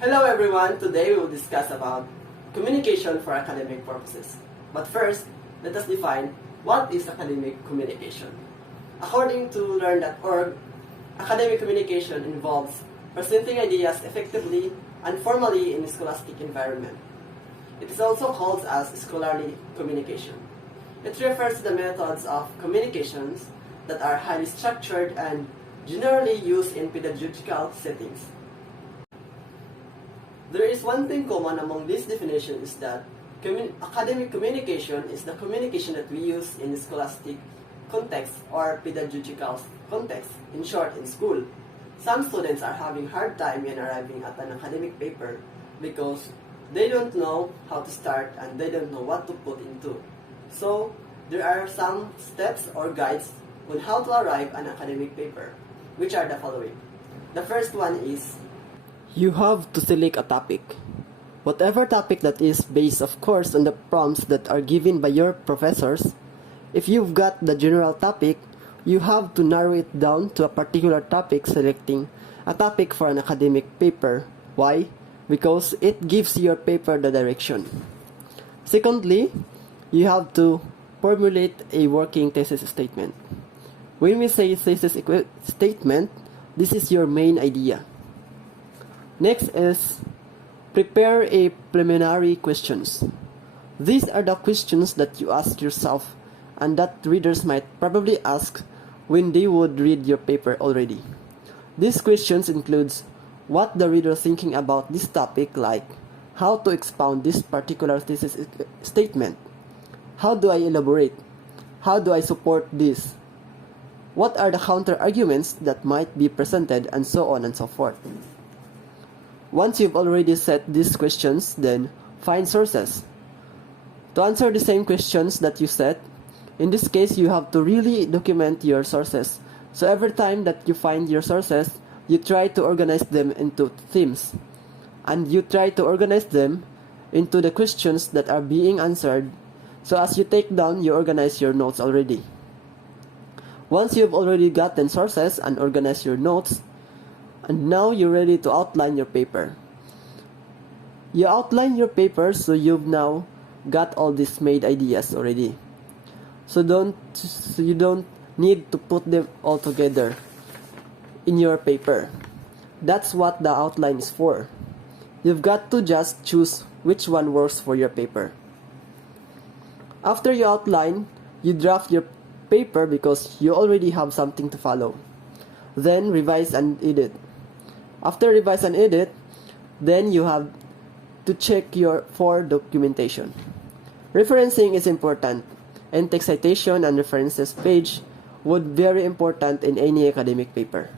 Hello everyone, today we will discuss about communication for academic purposes. But first, let us define what is academic communication. According to Learn.org, academic communication involves presenting ideas effectively and formally in a scholastic environment. It is also called as scholarly communication. It refers to the methods of communications that are highly structured and generally used in pedagogical settings. There is one thing common among these definitions that academic communication is the communication that we use in scholastic context or pedagogical context, in short, in school. Some students are having hard time in arriving at an academic paper because they don't know how to start and they don't know what to put into. So, there are some steps or guides on how to arrive at an academic paper, which are the following. The first one is you have to select a topic. Whatever topic that is, based of course on the prompts that are given by your professors. If you've got the general topic, you have to narrow it down to a particular topic, selecting a topic for an academic paper. Why? Because it gives your paper the direction. Secondly, you have to formulate a working thesis statement. When we say thesis statement, this is your main idea. Next is prepare a preliminary questions. These are the questions that you ask yourself and that readers might probably ask when they would read your paper already. These questions includes what the reader is thinking about this topic, like how to expound this particular thesis statement, how do I elaborate, how do I support this, what are the counter arguments that might be presented, and so on and so forth. Once you've already set these questions, then find sources. To answer the same questions that you set, in this case you have to really document your sources. So every time that you find your sources, you try to organize them into themes. And you try to organize them into the questions that are being answered. So as you take down, you organize your notes already. Once you've already gotten sources and organized your notes, and now you're ready to outline your paper. You outline your paper, so you've now got all these made ideas already. So you don't need to put them all together in your paper. That's what the outline is for. You've got to just choose which one works for your paper. After you outline, you draft your paper because you already have something to follow. Then revise and edit. After revise and edit, then you have to check for documentation. Referencing is important, and text citation and references page would be very important in any academic paper.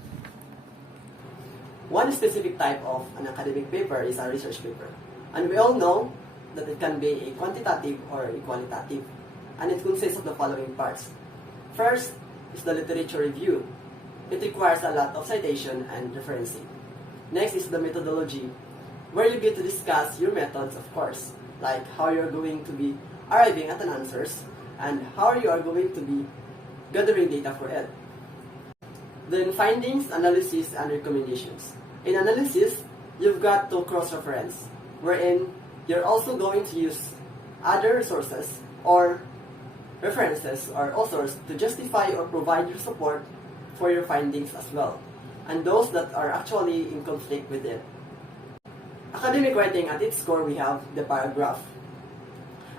One specific type of an academic paper is a research paper, and we all know that it can be a quantitative or a qualitative, and it consists of the following parts. First is the literature review. It requires a lot of citation and referencing. Next is the methodology, where you get to discuss your methods, of course, like how you're going to be arriving at an answers and how you are going to be gathering data for it. Then findings, analysis, and recommendations. In analysis, you've got to cross-reference, wherein you're also going to use other sources or references or authors to justify or provide your support for your findings as well, and those that are actually in conflict with it. Academic writing, at its core, we have the paragraph.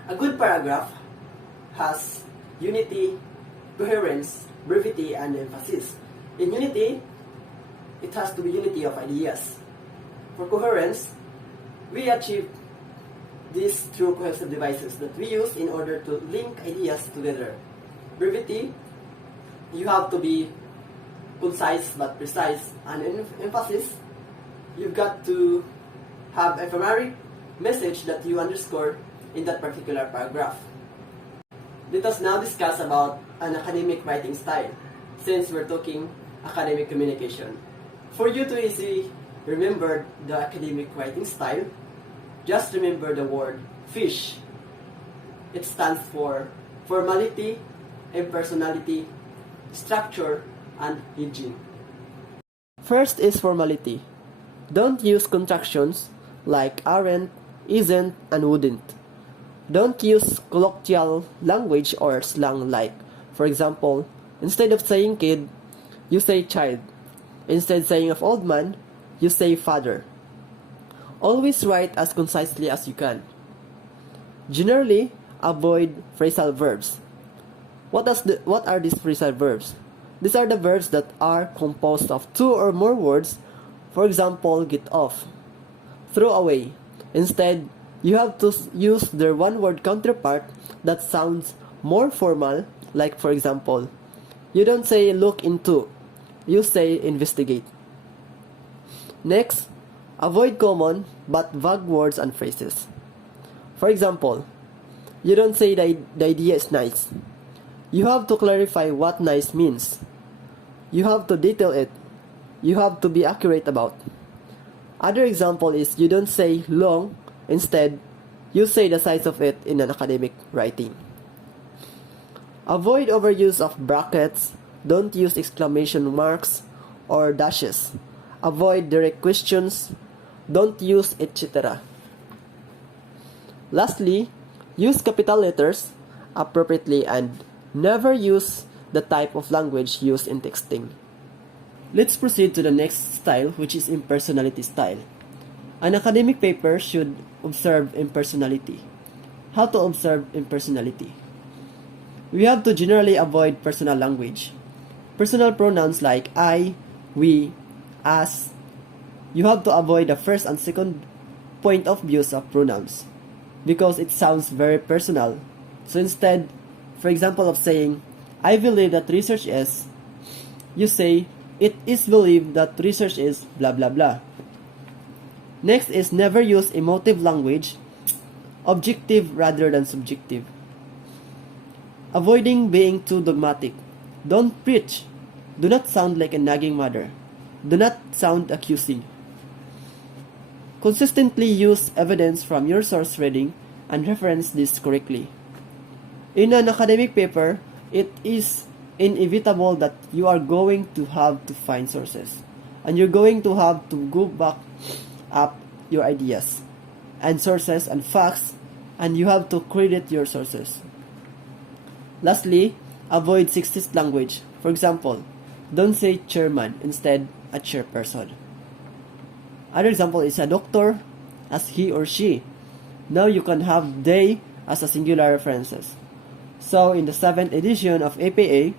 A good paragraph has unity, coherence, brevity, and emphasis. In unity, it has to be unity of ideas. For coherence, we achieve this through cohesive devices that we use in order to link ideas together. Brevity, you have to be concise but precise, and in emphasis, you've got to have a primary message that you underscore in that particular paragraph. Let us now discuss about an academic writing style, since we're talking academic communication. For you to easily remember the academic writing style, just remember the word FISH. It stands for formality, impersonality, structure, and hygiene. First is formality. Don't use contractions like aren't, isn't, and wouldn't. Don't use colloquial language or slang like, for example, instead of saying kid, you say child. Instead saying of old man, you say father. Always write as concisely as you can. Generally, avoid phrasal verbs. What are these phrasal verbs? These are the verbs that are composed of two or more words. For example, get off, throw away. Instead, you have to use their one-word counterpart that sounds more formal, like for example, you don't say look into, you say investigate. Next, avoid common but vague words and phrases. For example, you don't say the idea is nice. You have to clarify what nice means. You have to detail it. You have to be accurate about. Other example is you don't say long, instead, you say the size of it in an academic writing. Avoid overuse of brackets. Don't use exclamation marks or dashes. Avoid direct questions. Don't use etc. Lastly, use capital letters appropriately and never use the type of language used in texting. Let's proceed to the next style, which is impersonality style. An academic paper should observe impersonality. How to observe impersonality? We have to generally avoid personal language. Personal pronouns like I, we, us. You have to avoid the first and second point of views of pronouns because it sounds very personal. So instead, for example of saying, I believe that research is, you say, it is believed that research is blah blah blah. Next is never use emotive language, objective rather than subjective. Avoiding being too dogmatic. Don't preach. Do not sound like a nagging mother. Do not sound accusing. Consistently use evidence from your source reading and reference this correctly. In an academic paper, it is inevitable that you are going to have to find sources and you're going to have to go back up your ideas and sources and facts, and you have to credit your sources. Lastly, avoid sexist language. For example, don't say chairman, instead a chairperson. Other example is a doctor as he or she. Now you can have they as a singular references. So in the 7th edition of APA,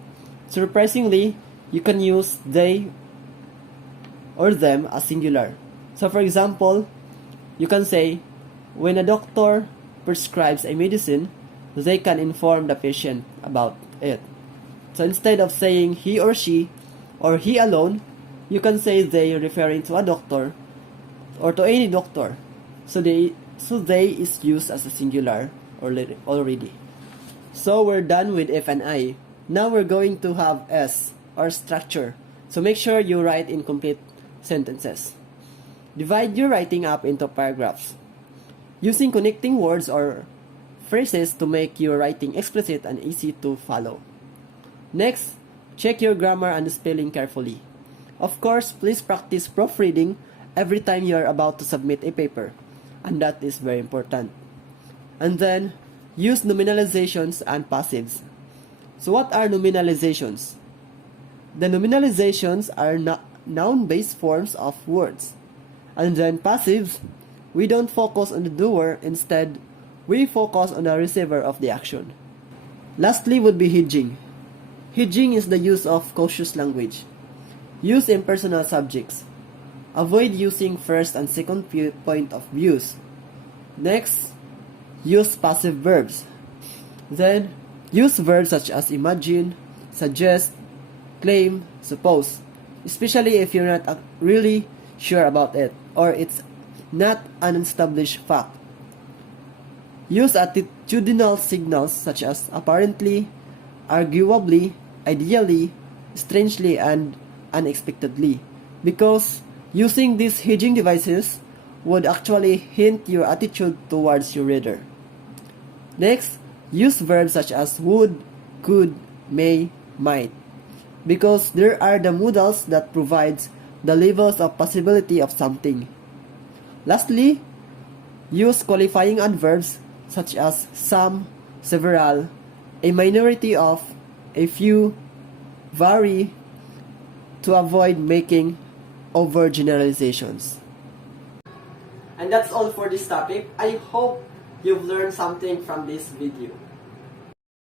surprisingly, you can use they or them as singular. So for example, you can say, when a doctor prescribes a medicine, they can inform the patient about it. So instead of saying he or she or he alone, you can say they referring to a doctor or to any doctor. So they is used as a singular already. So we're done with if and I. Now we're going to have S or structure. So make sure you write in complete sentences. Divide your writing up into paragraphs, using connecting words or phrases to make your writing explicit and easy to follow. Next, check your grammar and spelling carefully. Of course, please practice proofreading every time you are about to submit a paper, and that is very important. And then, use nominalizations and passives. So what are nominalizations? The nominalizations are noun-based forms of words. And then passives, we don't focus on the doer, instead, we focus on the receiver of the action. Lastly would be hedging. Hedging is the use of cautious language. Use impersonal subjects. Avoid using first and second point of views. Next, use passive verbs. Then, use verbs such as imagine, suggest, claim, suppose, especially if you're not really sure about it or it's not an established fact. Use attitudinal signals such as apparently, arguably, ideally, strangely, and unexpectedly, because using these hedging devices would actually hint your attitude towards your reader. Next, use verbs such as would, could, may, might, because there are the modals that provides the levels of possibility of something. Lastly, Use qualifying adverbs such as some, several, a minority of, a few, vary, to avoid making overgeneralizations. And that's all for this topic. I hope you've learned something from this video.